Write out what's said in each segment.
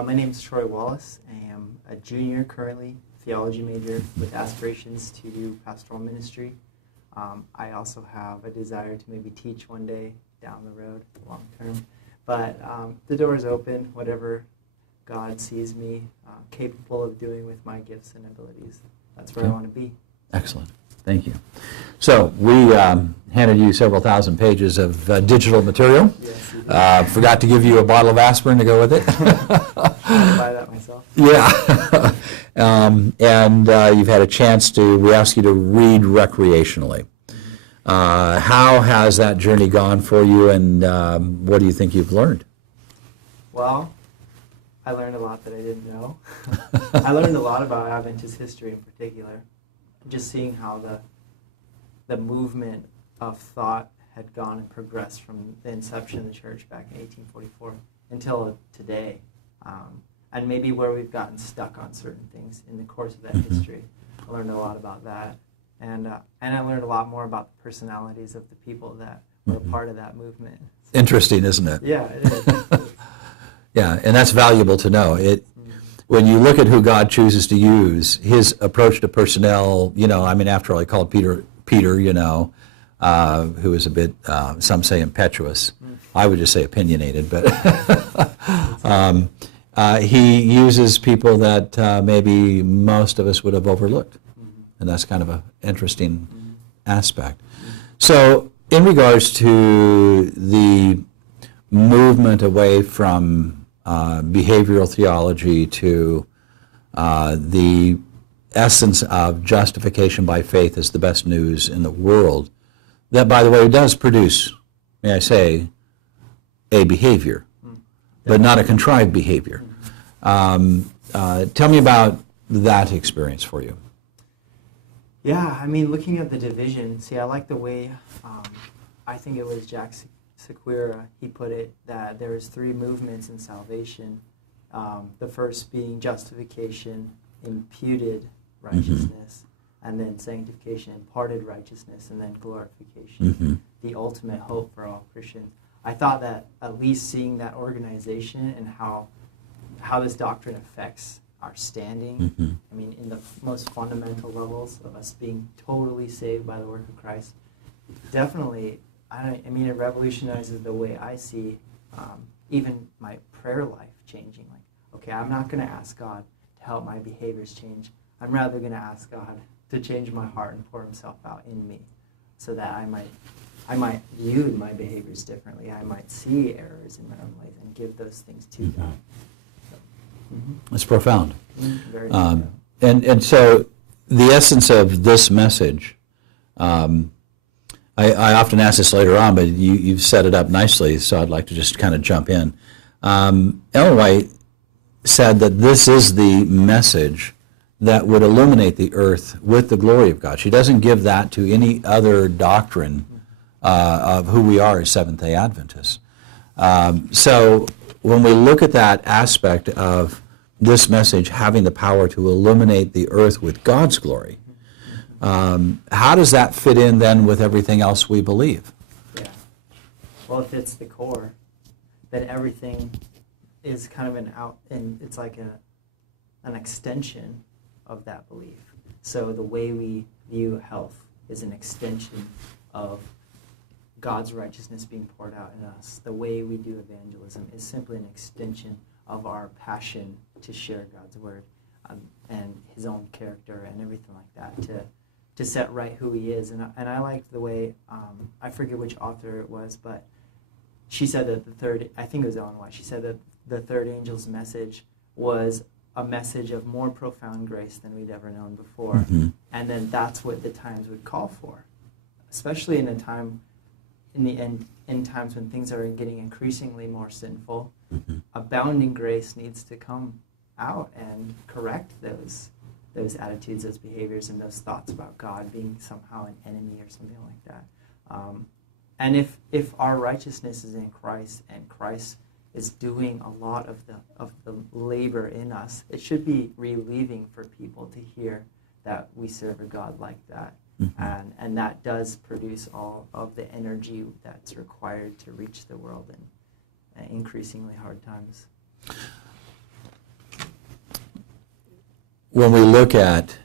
My name is Troy Wallace. I am a junior currently, theology major with aspirations to do pastoral ministry. I also have a desire to maybe teach one day down the road, long term. But the door is open, whatever God sees me capable of doing with my gifts and abilities. That's where I want to be. Excellent. Thank you. So we handed you several thousand pages of digital material. Yes, you did. Forgot to give you a bottle of aspirin to go with it. I'll buy that myself. Yeah. And you've had a chance to, we asked you to read recreationally. How has that journey gone for you, and what do you think you've learned? Well, I learned a lot that I didn't know. I learned a lot about Adventist history in particular. Just seeing how the movement of thought had gone and progressed from the inception of the church back in 1844 until today. And maybe where we've gotten stuck on certain things in the course of that history. I learned a lot about that. And I learned a lot more about the personalities of the people that were a part of that movement. So, interesting, isn't it? yeah, it is. Yeah, and that's valuable to know. When you look at who God chooses to use, his approach to personnel, after all, he called Peter, who was a bit, some say impetuous. I would just say opinionated, but he uses people that maybe most of us would have overlooked. And that's kind of an interesting aspect. So in regards to the movement away from behavioral theology to the essence of justification by faith is the best news in the world, that, by the way, does produce, may I say, a behavior, but not a contrived behavior. Tell me about that experience for you. Yeah, looking at the division, I like the way, I think it was Jack Sequeira, he put it, that there's three movements in salvation. The first being justification, imputed righteousness, and then sanctification, imparted righteousness, and then glorification, the ultimate hope for all Christians. I thought that at least seeing that organization and how this doctrine affects our standing, in the most fundamental levels of us being totally saved by the work of Christ, definitely, it revolutionizes the way I see even my prayer life changing. Like, okay, I'm not going to ask God to help my behaviors change. I'm rather going to ask God to change my heart and pour himself out in me so that I might view my behaviors differently. I might see errors in my own ways and give those things to God. It's profound. Very profound. And so the essence of this message, I often ask this later on, but you've set it up nicely, so I'd like to just kind of jump in. Ellen White said that this is the message that would illuminate the earth with the glory of God. She doesn't give that to any other doctrine of who we are as Seventh-day Adventists. So when we look at that aspect of this message having the power to illuminate the earth with God's glory, how does that fit in then with everything else we believe? Yeah. Well, if it's the core, then everything is kind of it's like an extension of that belief. So the way we view health is an extension of God's righteousness being poured out in us. The way we do evangelism is simply an extension of our passion to share God's word and his own character and everything like that, to set right who he is. And I liked the way, I forget which author it was, but she said that I think it was Ellen White, she said that the third angel's message was a message of more profound grace than we'd ever known before. And then that's what the times would call for, especially in the end times when things are getting increasingly more sinful. Abounding grace needs to come out and correct those attitudes, those behaviors, and those thoughts about God being somehow an enemy or something like that. And if our righteousness is in Christ and Christ is doing a lot of the labor in us, it should be relieving for people to hear that we serve a God like that. And that does produce all of the energy that's required to reach the world in increasingly hard times. when we look at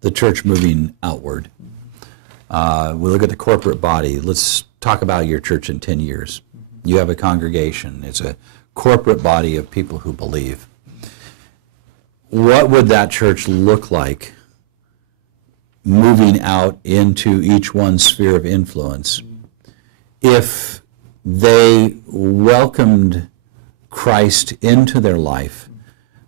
the church moving outward, we look at the corporate body. Let's talk about your church in 10 years. You have a congregation. It's a corporate body of people who believe. What would that church look like moving out into each one's sphere of influence if they welcomed Christ into their life,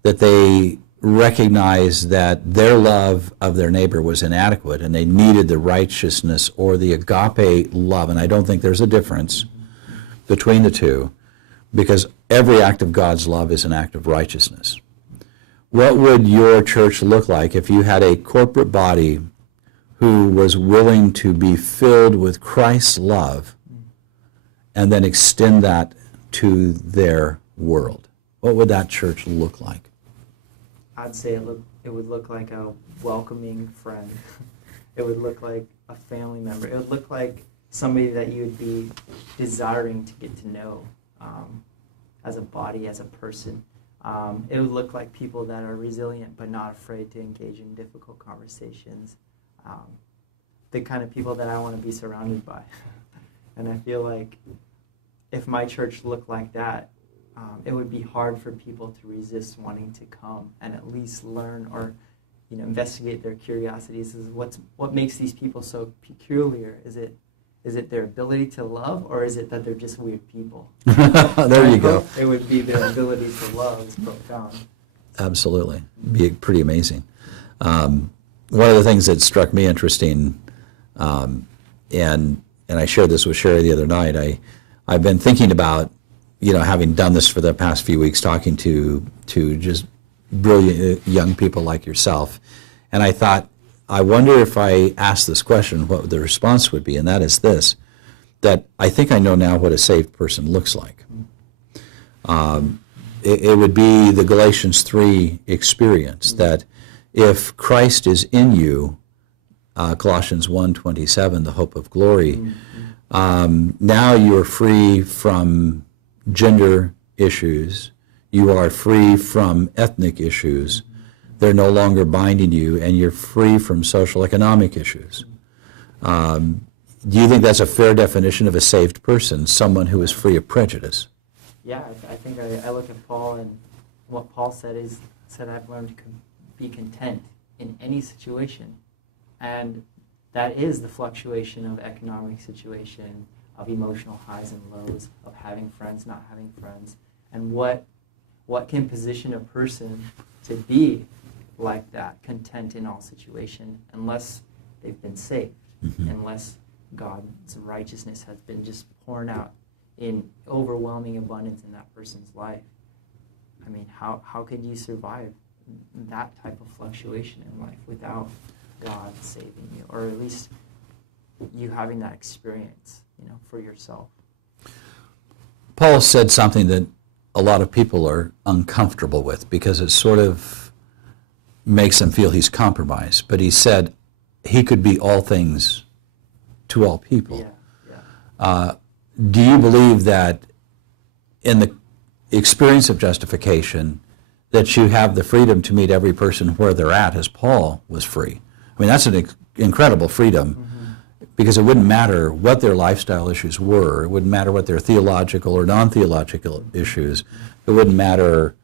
that they recognized that their love of their neighbor was inadequate and they needed the righteousness or the agape love? And I don't think there's a difference between the two, because every act of God's love is an act of righteousness. What would your church look like if you had a corporate body who was willing to be filled with Christ's love and then extend that to their world? What would that church look like? I'd say it would look like a welcoming friend. It would look like a family member. It would look like somebody that you would be desiring to get to know as a body, as a person. It would look like people that are resilient but not afraid to engage in difficult conversations. The kind of people that I want to be surrounded by. And I feel like if my church looked like that, it would be hard for people to resist wanting to come and at least learn or investigate their curiosities. What makes these people so peculiar? Is it their ability to love, or is it that they're just weird people? There you go. It would be their ability to love is profound. Absolutely. Be pretty amazing. One of the things that struck me interesting, and I shared this with Sherry the other night, I've been thinking about, having done this for the past few weeks, talking to just brilliant young people like yourself, and I thought, I wonder if I asked this question, what the response would be, and that is this, that I think I know now what a saved person looks like. It would be the Galatians 3 experience, that if Christ is in you, Colossians 1:27, the hope of glory, now you are free from gender issues, you are free from ethnic issues, they're no longer binding you, and you're free from social economic issues. Do you think that's a fair definition of a saved person, someone who is free of prejudice? Yeah, I think I look at Paul, and what Paul said I've learned to be content in any situation. And that is the fluctuation of economic situation, of emotional highs and lows, of having friends, not having friends. And what can position a person to be like that, content in all situation, unless they've been saved, unless God's righteousness has been just poured out in overwhelming abundance in that person's life. I mean, how could you survive that type of fluctuation in life without God saving you, or at least you having that experience, for yourself? Paul said something that a lot of people are uncomfortable with because it sort of makes them feel he's compromised. But he said he could be all things to all people. Yeah. Do you believe that in the experience of justification that you have the freedom to meet every person where they're at, as Paul was free? I mean, that's an incredible freedom, because it wouldn't matter what their lifestyle issues were. It wouldn't matter what their theological or non-theological issues. It wouldn't matter,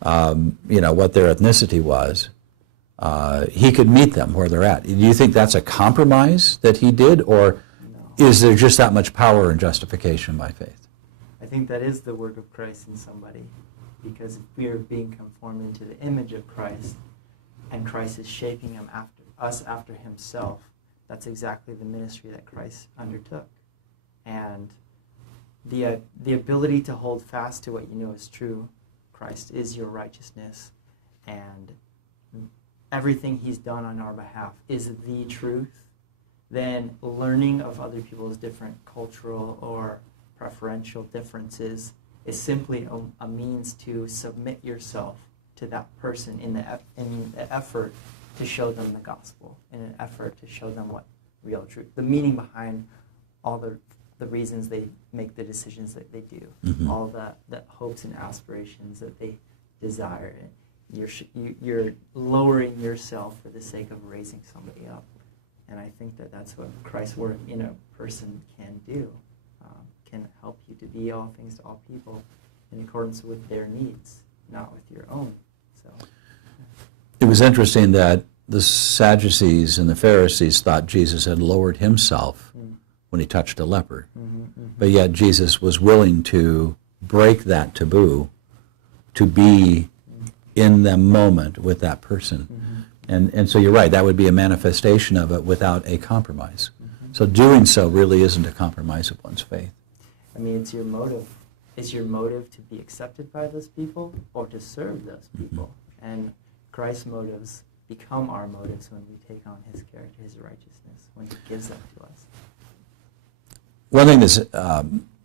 what their ethnicity was. He could meet them where they're at. Do you think that's a compromise that he did, or is there just that much power in justification by faith? I think that is the work of Christ in somebody, because if we are being conformed into the image of Christ, and Christ is shaping us after himself, that's exactly the ministry that Christ undertook. And the ability to hold fast to what you know is true, Christ is your righteousness, and everything he's done on our behalf is the truth, then learning of other people's different cultural or preferential differences is simply a means to submit yourself to that person in the effort to show them the gospel, in an effort to show them what real truth, the meaning behind all the reasons they make the decisions that they do, all the hopes and aspirations that they desire. you're lowering yourself for the sake of raising somebody up. And I think that's what Christ's work in a person can do, can help you to be all things to all people in accordance with their needs, not with your own. So It was interesting that the Sadducees and the Pharisees thought Jesus had lowered himself when he touched a leper. But yet Jesus was willing to break that taboo, to be in the moment with that person. And so you're right, that would be a manifestation of it without a compromise. So doing so really isn't a compromise of one's faith. I mean, it's your motive. Is your motive to be accepted by those people or to serve those people? And Christ's motives become our motives when we take on his character, his righteousness, when he gives that to us. One thing that's,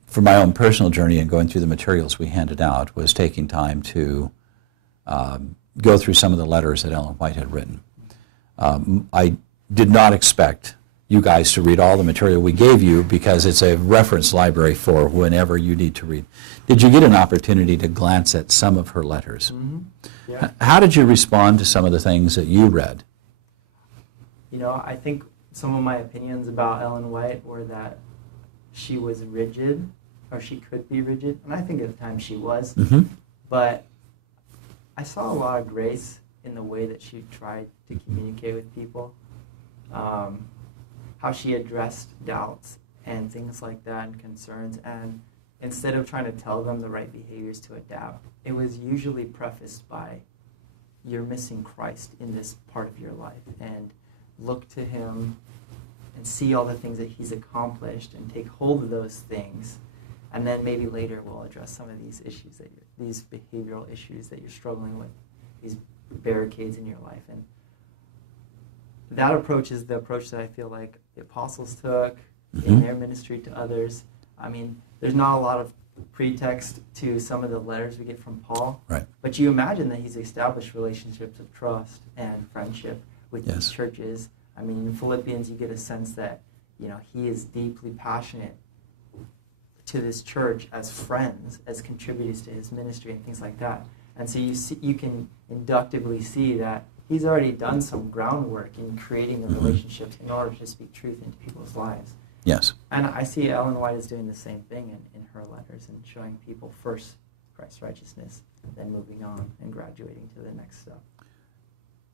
for my own personal journey and going through the materials we handed out, was taking time to go through some of the letters that Ellen White had written. I did not expect you guys to read all the material we gave you because it's a reference library for whenever you need to read. Did you get an opportunity to glance at some of her letters? Yeah. How did you respond to some of the things that you read? You know, I think some of my opinions about Ellen White were that she was rigid, or she could be rigid, and I think at the time she was, but I saw a lot of grace in the way that she tried to communicate with people, how she addressed doubts and things like that and concerns, and instead of trying to tell them the right behaviors to adapt, it was usually prefaced by, you're missing Christ in this part of your life, and look to him and see all the things that he's accomplished and take hold of those things, and then maybe later we'll address some of these issues, these behavioral issues that you're struggling with, these barricades in your life. And that approach is the approach that I feel like the apostles took in their ministry to others. I mean, there's not a lot of pretext to some of the letters we get from Paul, Right. but you imagine that he's established relationships of trust and friendship with these churches. I mean, in Philippians, you get a sense that, you know, he is deeply passionate to this church as friends, as contributors to his ministry and things like that. And so you can inductively see that he's already done some groundwork in creating the relationships in order to speak truth into people's lives. Yes. And I see Ellen White is doing the same thing in her letters and showing people first Christ's righteousness, then moving on and graduating to the next step.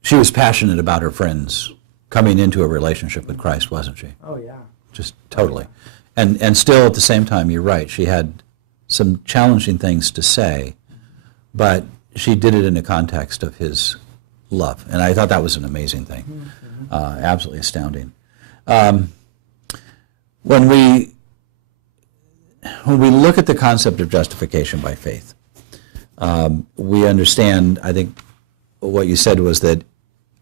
She was passionate about her friends coming into a relationship with Christ, wasn't she? Oh, yeah. Just totally. And still at the same time, you're right, she had some challenging things to say, but she did it in the context of his love. And I thought that was an amazing thing. Absolutely astounding. When we look at the concept of justification by faith, we understand, I think what you said was that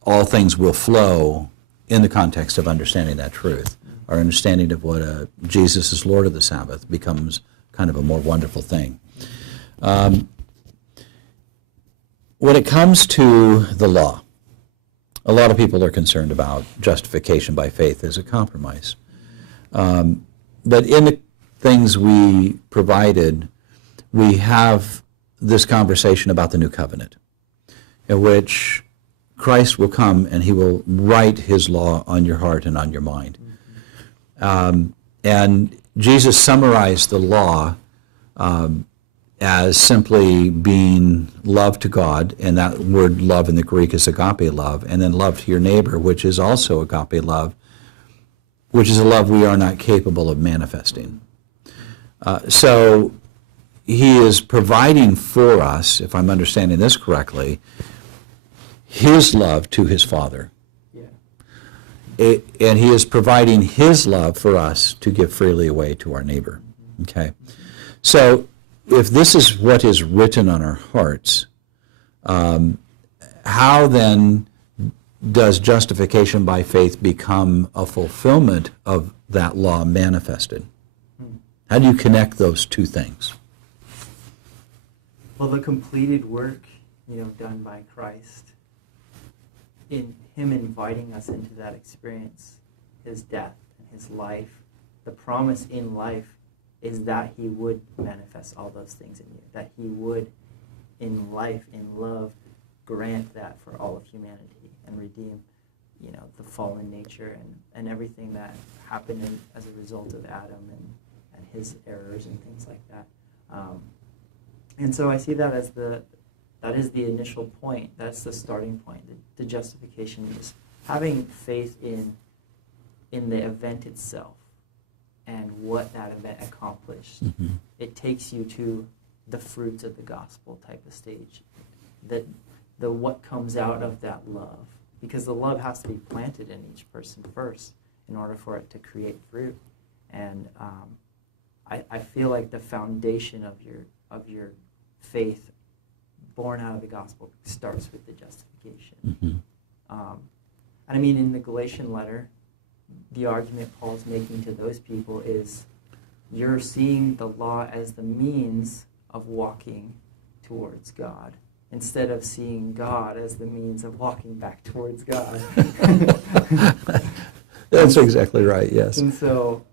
all things will flow in the context of understanding that truth. Our understanding of what Jesus is Lord of the Sabbath becomes kind of a more wonderful thing. When it comes to the law, a lot of people are concerned about justification by faith as a compromise. But in the things we provided, we have this conversation about the new covenant, in which Christ will come and he will write his law on your heart and on your mind. And Jesus summarized the law as simply being love to God, and that word love in the Greek is agape love, and then love to your neighbor, which is also agape love, which is a love we are not capable of manifesting. So he is providing for us, if I'm understanding this correctly, his love to his Father. And he is providing his love for us to give freely away to our neighbor. Okay? So if this is what is written on our hearts, how then does justification by faith become a fulfillment of that law manifested? How do you connect those two things? Well, the completed work, done by Christ, in him inviting us into that experience, his death and his life, the promise in life is that he would manifest all those things in you, that he would, in life, in love, grant that for all of humanity and redeem, the fallen nature and everything that happened as a result of Adam and his errors and things like that. And so I see that as that is the initial point. That's the starting point. The justification is having faith in the event itself and what that event accomplished. Mm-hmm. It takes you to the fruits of the gospel type of stage. The what comes out of that love. Because the love has to be planted in each person first in order for it to create fruit. And I feel like the foundation of your faith born out of the gospel starts with the justification. Mm-hmm. And I mean, in the Galatian letter, the argument Paul's making to those people is you're seeing the law as the means of walking towards God, instead of seeing God as the means of walking back towards God. That's exactly right, yes. And so,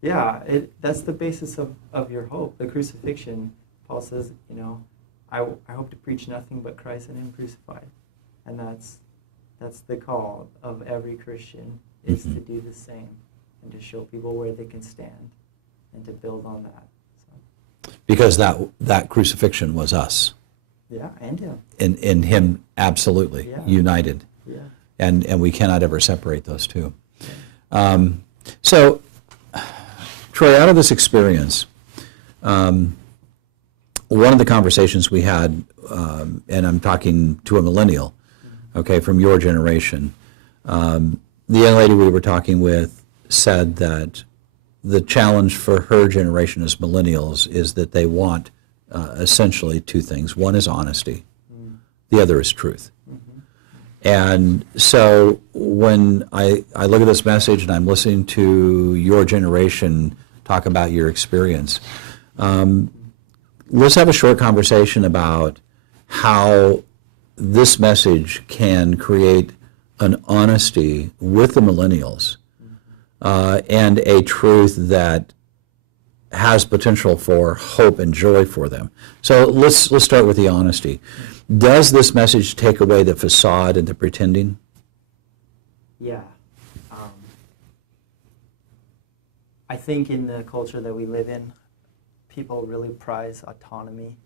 that's the basis of your hope. The crucifixion, Paul says, I hope to preach nothing but Christ and Him crucified. And that's the call of every Christian, is to do the same and to show people where they can stand and to build on that. So. Because that crucifixion was us. Yeah, and Him. In Him, absolutely, united. Yeah. And we cannot ever separate those two. Yeah. So, Troy, out of this experience, one of the conversations we had, and I'm talking to a millennial, okay, from your generation, the young lady we were talking with said that the challenge for her generation as millennials is that they want essentially two things. One is honesty. The other is truth. And so when I look at this message and I'm listening to your generation talk about your experience, let's have a short conversation about how this message can create an honesty with the millennials and a truth that has potential for hope and joy for them. So let's start with the honesty. Does this message take away the facade and the pretending? Yeah. I think in the culture that we live in, people really prize autonomy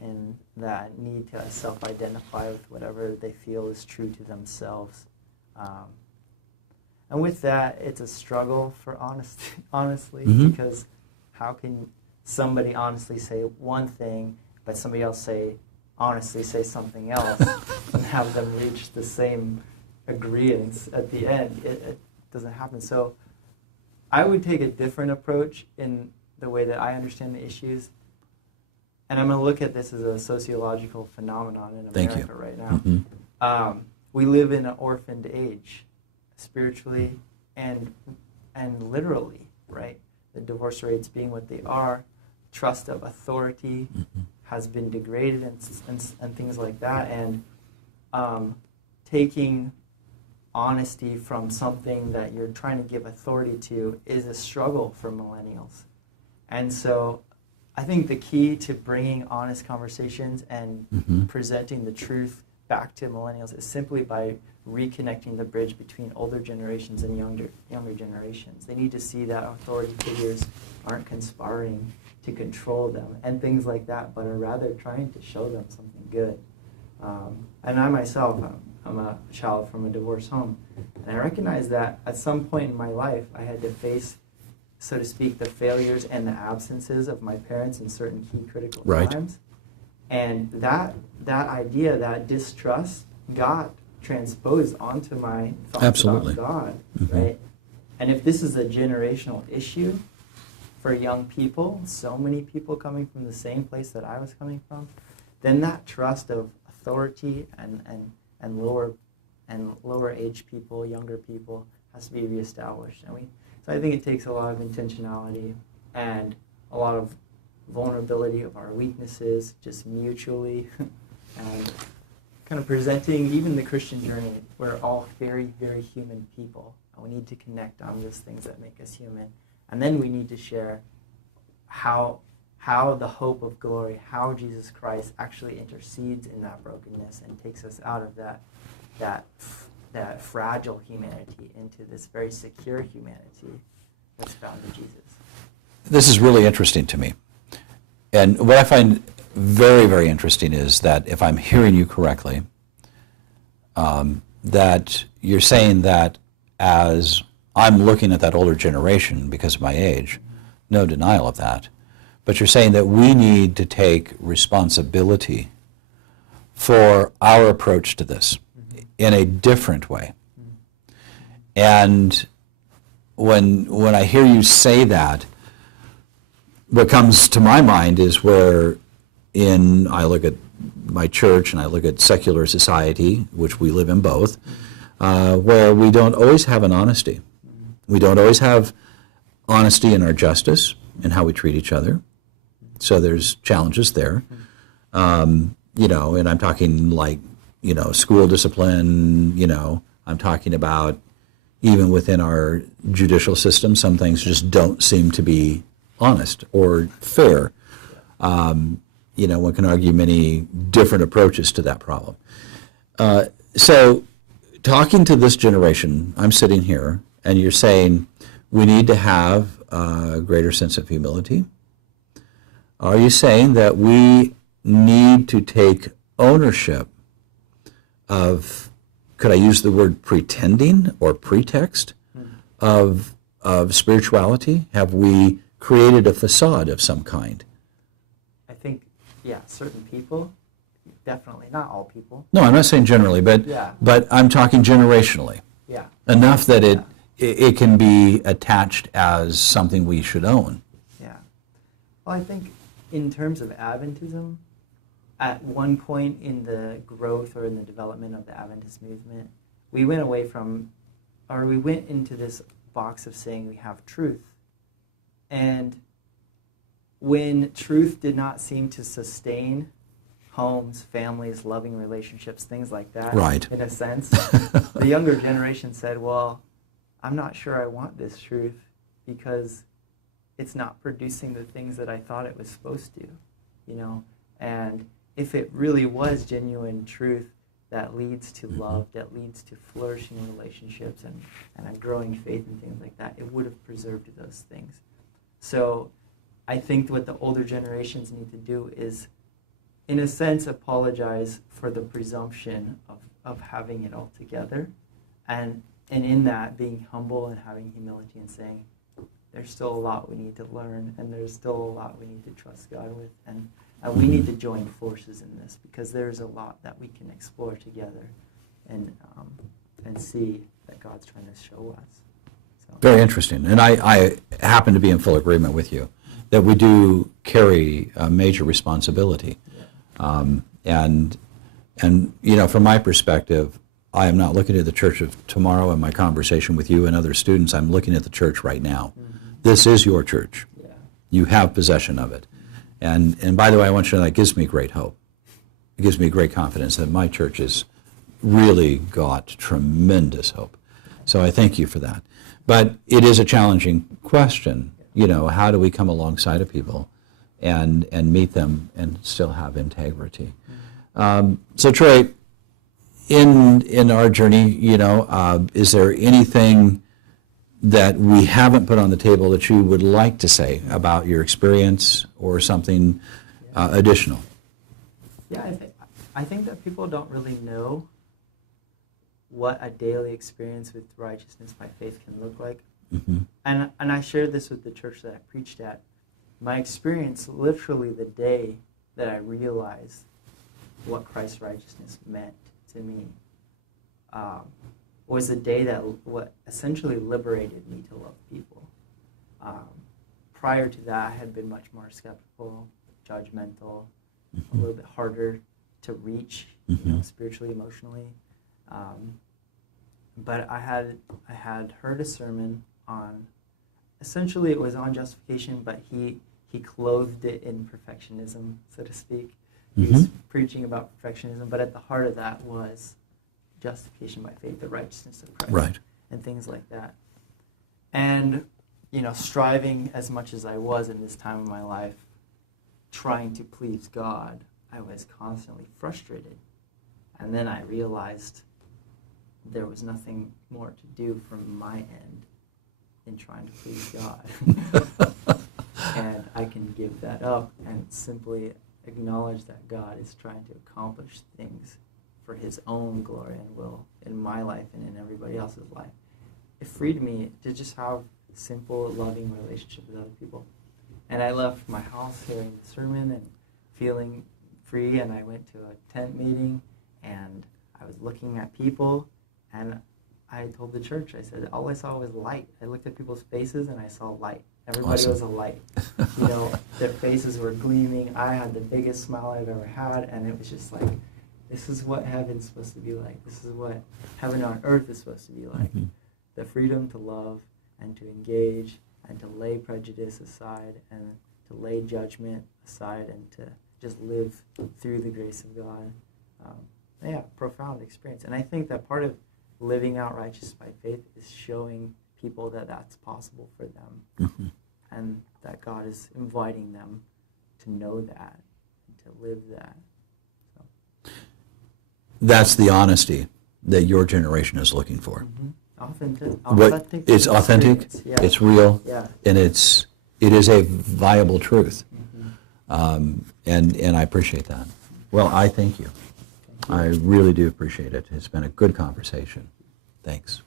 and that need to self-identify with whatever they feel is true to themselves. And with that, it's a struggle for honestly, because how can somebody honestly say one thing, but somebody else honestly say something else and have them reach the same agreements at the end? It doesn't happen. So I would take a different approach in the way that I understand the issues. And I'm going to look at this as a sociological phenomenon in America right now. We live in an orphaned age, spiritually and literally, right? The divorce rates being what they are, trust of authority has been degraded and things like that. And taking honesty from something that you're trying to give authority to is a struggle for millennials. And so I think the key to bringing honest conversations and presenting the truth back to millennials is simply by reconnecting the bridge between older generations and younger generations. They need to see that authority figures aren't conspiring to control them and things like that, but are rather trying to show them something good. And I myself, I'm a child from a divorced home, and I recognize that at some point in my life I had to face, so to speak, the failures and the absences of my parents in certain key critical times. And that idea, that distrust, got transposed onto my thoughts about God, right? And if this is a generational issue for young people, so many people coming from the same place that I was coming from, then that trust of authority and lower age people, younger people, has to be reestablished. So I think it takes a lot of intentionality and a lot of vulnerability of our weaknesses, just mutually, and kind of presenting even the Christian journey. We're all very, very human people, and we need to connect on those things that make us human. And then we need to share how how the hope of glory, how Jesus Christ actually intercedes in that brokenness and takes us out of that fragile humanity into this very secure humanity that's found in Jesus. This is really interesting to me. And what I find very, very interesting is that if I'm hearing you correctly, that you're saying that as I'm looking at that older generation because of my age, no denial of that, but you're saying that we need to take responsibility for our approach to this in a different way. And when I hear you say that, what comes to my mind is where I look at my church and I look at secular society, which we live in both, where we don't always have an honesty. We don't always have honesty in our justice and how we treat each other. So there's challenges there. And I'm talking like, school discipline, I'm talking about even within our judicial system, some things just don't seem to be honest or fair. One can argue many different approaches to that problem. So talking to this generation, I'm sitting here, and you're saying we need to have a greater sense of humility. Are you saying that we need to take ownership of, could I use the word pretending or pretext of spirituality? Have we created a facade of some kind? I think, certain people, definitely, not all people. No, I'm not saying generally, but I'm talking generationally. Yeah. Enough that it can be attached as something we should own. Yeah. Well, I think in terms of Adventism, at one point in the growth or in the development of the Adventist movement, we went into this box of saying we have truth. And when truth did not seem to sustain homes, families, loving relationships, things like that, right, in a sense, the younger generation said, well, I'm not sure I want this truth because it's not producing the things that I thought it was supposed to, and if it really was genuine truth that leads to love, that leads to flourishing relationships and a growing faith and things like that, it would have preserved those things. So I think what the older generations need to do is, in a sense, apologize for the presumption of having it all together, and in that being humble and having humility and saying, there's still a lot we need to learn, and there's still a lot we need to trust God with, and we need to join forces in this because there's a lot that we can explore together and see that God's trying to show us. So. Very interesting. And I happen to be in full agreement with you that we do carry a major responsibility. And from my perspective, I am not looking at the church of tomorrow in my conversation with you and other students. I'm looking at the church right now. Mm-hmm. This is your church. Yeah. You have possession of it. And by the way, I want you to know that gives me great hope. It gives me great confidence that my church has really got tremendous hope. So I thank you for that. But it is a challenging question. How do we come alongside of people and meet them and still have integrity? So Troy, in our journey, is there anything that we haven't put on the table that you would like to say about your experience or something additional? Yeah, I think that people don't really know what a daily experience with righteousness by faith can look like. Mm-hmm. And I shared this with the church that I preached at. My experience, literally the day that I realized what Christ's righteousness meant to me, was the day that what essentially liberated me to love people. Prior to that, I had been much more skeptical, judgmental, a little bit harder to reach, spiritually, emotionally. But I had heard a sermon on, essentially it was on justification, but he clothed it in perfectionism, so to speak. He was preaching about perfectionism, but at the heart of that was justification by faith, the righteousness of Christ, right, and things like that. And, striving as much as I was in this time of my life trying to please God, I was constantly frustrated. And then I realized there was nothing more to do from my end in trying to please God. And I can give that up and simply acknowledge that God is trying to accomplish things for his own glory and will in my life and in everybody else's life. It freed me to just have simple, loving relationship with other people. And I left my house hearing the sermon and feeling free, and I went to a tent meeting, and I was looking at people, and I told the church, I said, all I saw was light. I looked at people's faces, and I saw light. Everybody Awesome. was a light. You know, their faces were gleaming. I had the biggest smile I've ever had, and it was just like, this is what heaven's supposed to be like. This is what heaven on earth is supposed to be like. Mhm. The freedom to love and to engage and to lay prejudice aside and to lay judgment aside and to just live through the grace of God. Yeah, profound experience. And I think that part of living out righteous by faith is showing people that that's possible for them, Mhm. and that God is inviting them to know that and to live that. So. That's the honesty that your generation is looking for. Authentic. It's authentic, experience, yeah. it's real, Yeah. and it is a viable truth. Mhm. And I appreciate that. Well, I thank you. I really do appreciate it. It's been a good conversation. Thanks.